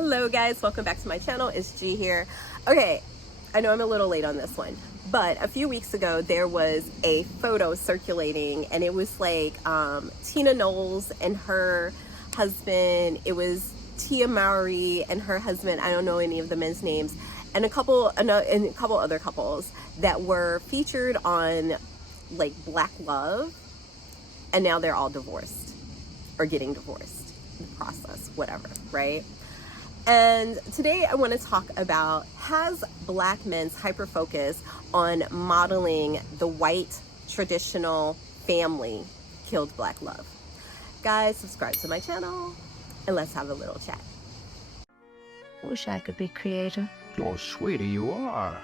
Hello guys, welcome back to my channel. It's G here. Okay, I know I'm a little late on this one, but a few weeks ago there was a photo circulating and it was like Tina Knowles and her husband. It was Tia Mowry and her husband. I don't know any of the men's names, and a couple other couples that were featured on like Black Love, and now they're all divorced or getting divorced, the process, whatever, right? And today I want to talk about, has Black men's hyper-focus on modeling the white traditional family killed Black love? Guys, subscribe to my channel and let's have a little chat. Wish I could be creative. Oh, sweetie, you are.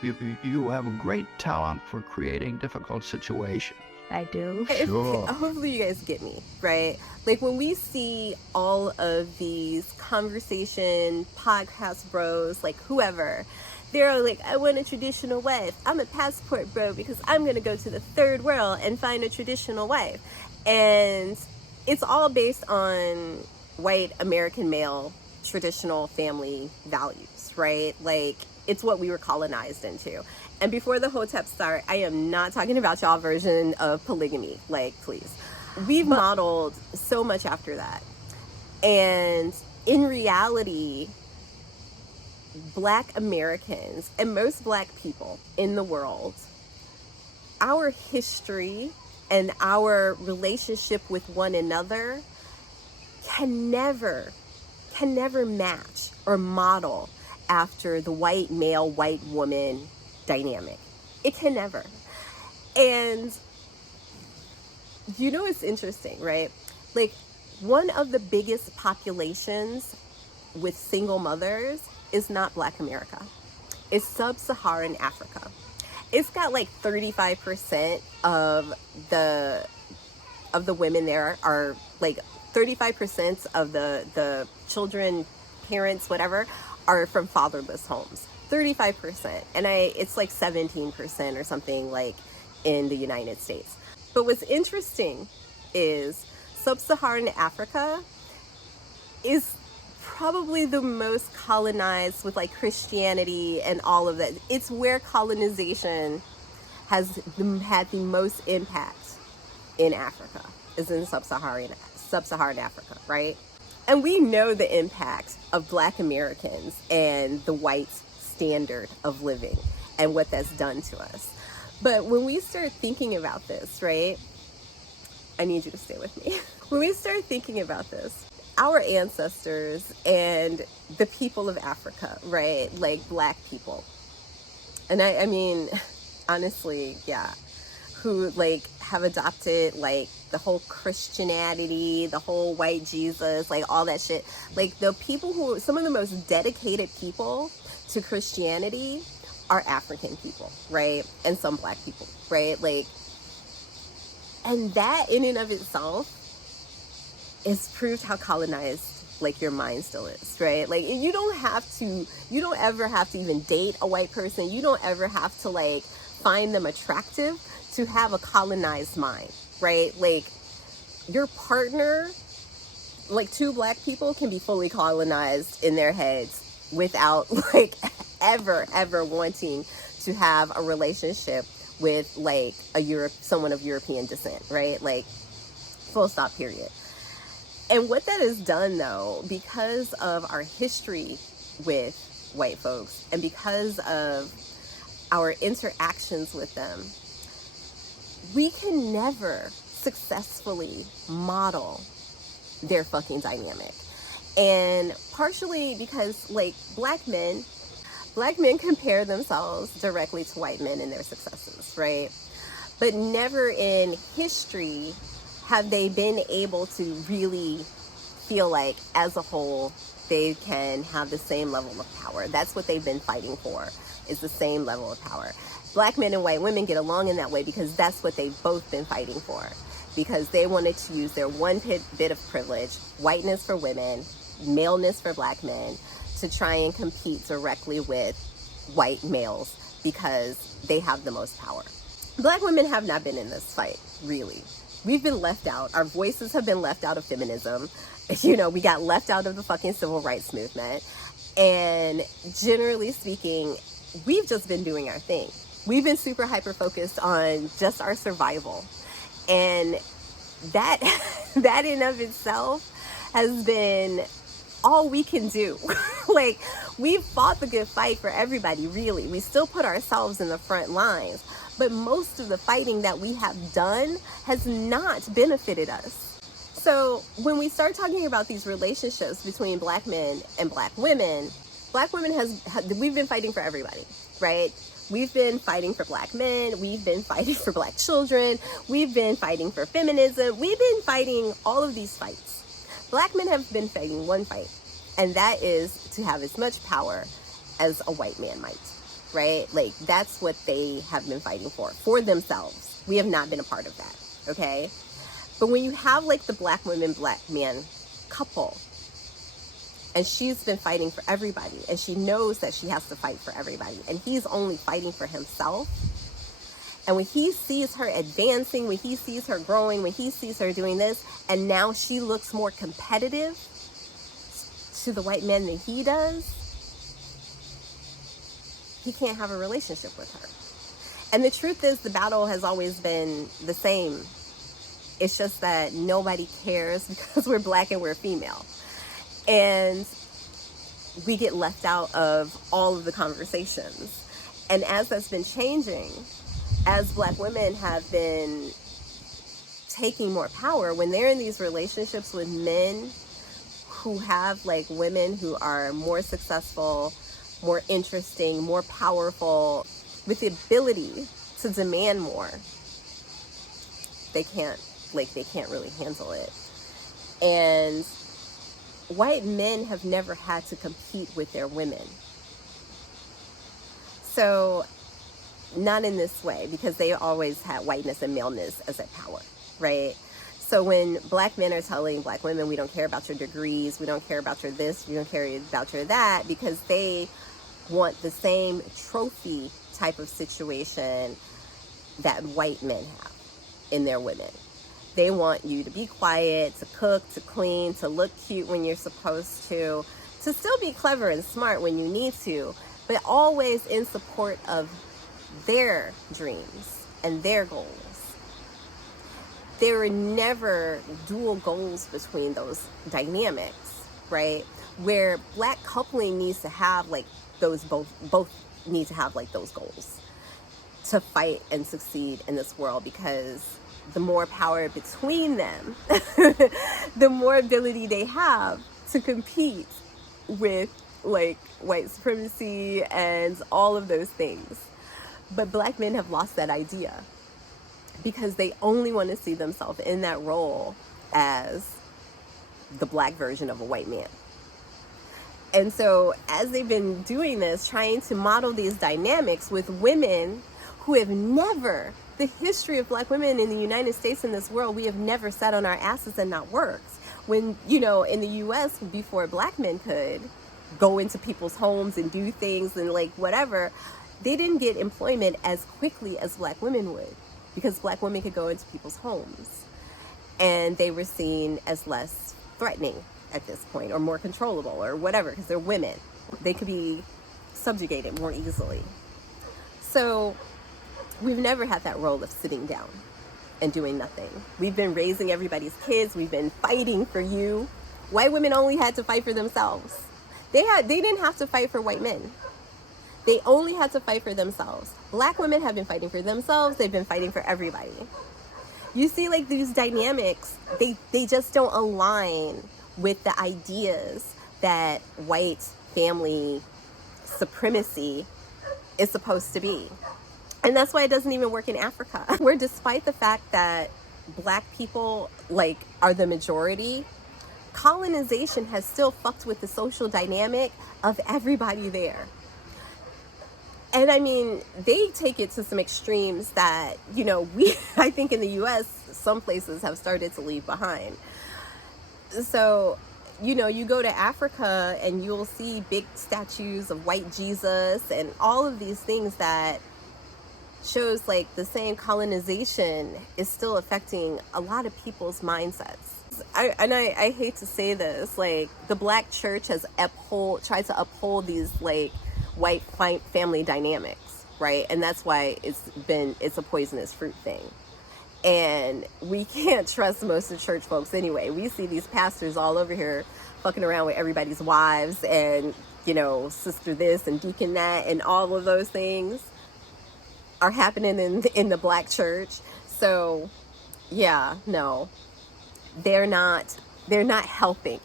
You have a great talent for creating difficult situations. I do. Sure. Hopefully you guys get me, right? Like when we see all of these conversation podcast bros, like whoever, they're like, I want a traditional wife. I'm a passport bro because I'm going to go to the third world and find a traditional wife. And it's all based on white American male traditional family values, right? Like it's what we were colonized into. And before the hotep start, I am not talking about y'all version of polygamy, like please. We've modeled so much after that. And in reality, Black Americans and most Black people in the world, our history and our relationship with one another can never match or model after the white male, white woman dynamic. It can never. And you know, it's interesting, right? Like one of the biggest populations with single mothers is not Black America. It's sub-Saharan Africa. It's got like 35% of the women there are like 35% of the children, parents, whatever, are from fatherless homes. 35%, and it's like 17% or something like in the United States. But what's interesting is sub-Saharan Africa is probably the most colonized with like Christianity and all of that. It's where colonization has had the most impact in Africa, is in sub-Saharan Africa, right? And we know the impact of Black Americans and the white standard of living and what that's done to us. But when we start thinking about this, right? I need you to stay with me. When we start thinking about this, our ancestors and the people of Africa, right? Like Black people. And I mean, honestly, yeah, who like have adopted like the whole Christianity, the whole white Jesus, like all that shit. Like the people who, some of the most dedicated people to Christianity are African people, right? And some Black people, right? Like, and that in and of itself is proved how colonized like your mind still is, right? Like you don't ever have to even date a white person. You don't ever have to like find them attractive to have a colonized mind, right? Like your partner, like two Black people can be fully colonized in their heads without like ever wanting to have a relationship with like someone of European descent, right? Like full stop, period. And what that has done though, because of our history with white folks and because of our interactions with them, we can never successfully model their fucking dynamic. And partially because like black men compare themselves directly to white men in their successes, right? But never in history have they been able to really feel like as a whole they can have the same level of power. That's what they've been fighting for, is the same level of power. Black men and white women get along in that way because that's what they've both been fighting for, because they wanted to use their one bit of privilege, whiteness for women, maleness for black men, to try and compete directly with white males because they have the most power. Black women have not been in this fight, really. We've been left out. Our voices have been left out of feminism. You know, we got left out of the fucking civil rights movement. And generally speaking, we've just been doing our thing. We've been super hyper focused on just our survival. And that that in of itself has been all we can do. Like, we've fought the good fight for everybody, really. We still put ourselves in the front lines, but most of the fighting that we have done has not benefited us. So when we start talking about these relationships between black men and black women we've been fighting for everybody, right? We've been fighting for black men. We've been fighting for black children. We've been fighting for feminism. We've been fighting all of these fights. Black men have been fighting one fight, and that is to have as much power as a white man might, right? Like, that's what they have been fighting for themselves. We have not been a part of that, okay? But when you have like the black woman, black man couple, and she's been fighting for everybody, and she knows that she has to fight for everybody, and he's only fighting for himself. And when he sees her advancing, when he sees her growing, when he sees her doing this, and now she looks more competitive to the white men than he does, he can't have a relationship with her. And the truth is, the battle has always been the same. It's just that nobody cares because we're black and we're female. And we get left out of all of the conversations. And as that's been changing, as black women have been taking more power, when they're in these relationships with men who have like women who are more successful, more interesting, more powerful, with the ability to demand more, they can't really handle it. And white men have never had to compete with their women. So, not in this way, because they always had whiteness and maleness as a power, right? So when black men are telling black women, we don't care about your degrees, we don't care about your this, we don't care about your that, because they want the same trophy type of situation that white men have in their women. They want you to be quiet, to cook, to clean, to look cute when you're supposed to still be clever and smart when you need to, but always in support of their dreams and their goals. There were never dual goals between those dynamics, right? Where black coupling needs to have like those both need to have like those goals to fight and succeed in this world, because the more power between them, the more ability they have to compete with like white supremacy and all of those things. But black men have lost that idea because they only want to see themselves in that role as the black version of a white man. And so as they've been doing this, trying to model these dynamics with women who have never, the history of black women in the United States and this world, we have never sat on our asses and not worked. When, you know, in the US, before black men could go into people's homes and do things and like whatever, they didn't get employment as quickly as black women would, because black women could go into people's homes and they were seen as less threatening at this point, or more controllable or whatever, because they're women. They could be subjugated more easily. So we've never had that role of sitting down and doing nothing. We've been raising everybody's kids. We've been fighting for you. White women only had to fight for themselves. They didn't have to fight for white men. They only had to fight for themselves. Black women have been fighting for themselves. They've been fighting for everybody. You see, like, these dynamics, they just don't align with the ideas that white family supremacy is supposed to be. And that's why it doesn't even work in Africa, where despite the fact that black people like are the majority, colonization has still fucked with the social dynamic of everybody there. And I mean, they take it to some extremes that, you know, I think in the US, some places have started to leave behind. So, you know, you go to Africa and you'll see big statues of white Jesus and all of these things that shows like the same colonization is still affecting a lot of people's mindsets. I hate to say this, like, the black church has tried to uphold these, like, white family dynamics, right? And that's why it's a poisonous fruit thing. And we can't trust most of the church folks anyway. We see these pastors all over here fucking around with everybody's wives and, you know, sister this and deacon that, and all of those things are happening in the black church. So yeah, no, they're not helping.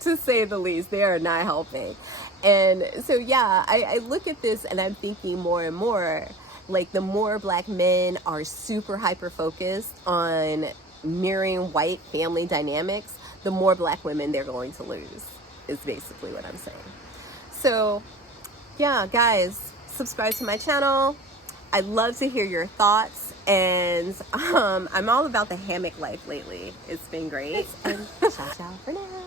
To say the least, they are not helping. And so yeah, I look at this and I'm thinking more and more, like, the more black men are super hyper focused on mirroring white family dynamics, the more black women they're going to lose, is basically what I'm saying. So yeah, guys, subscribe to my channel. I'd love to hear your thoughts. And I'm all about the hammock life lately. It's been great. And ciao, ciao for now.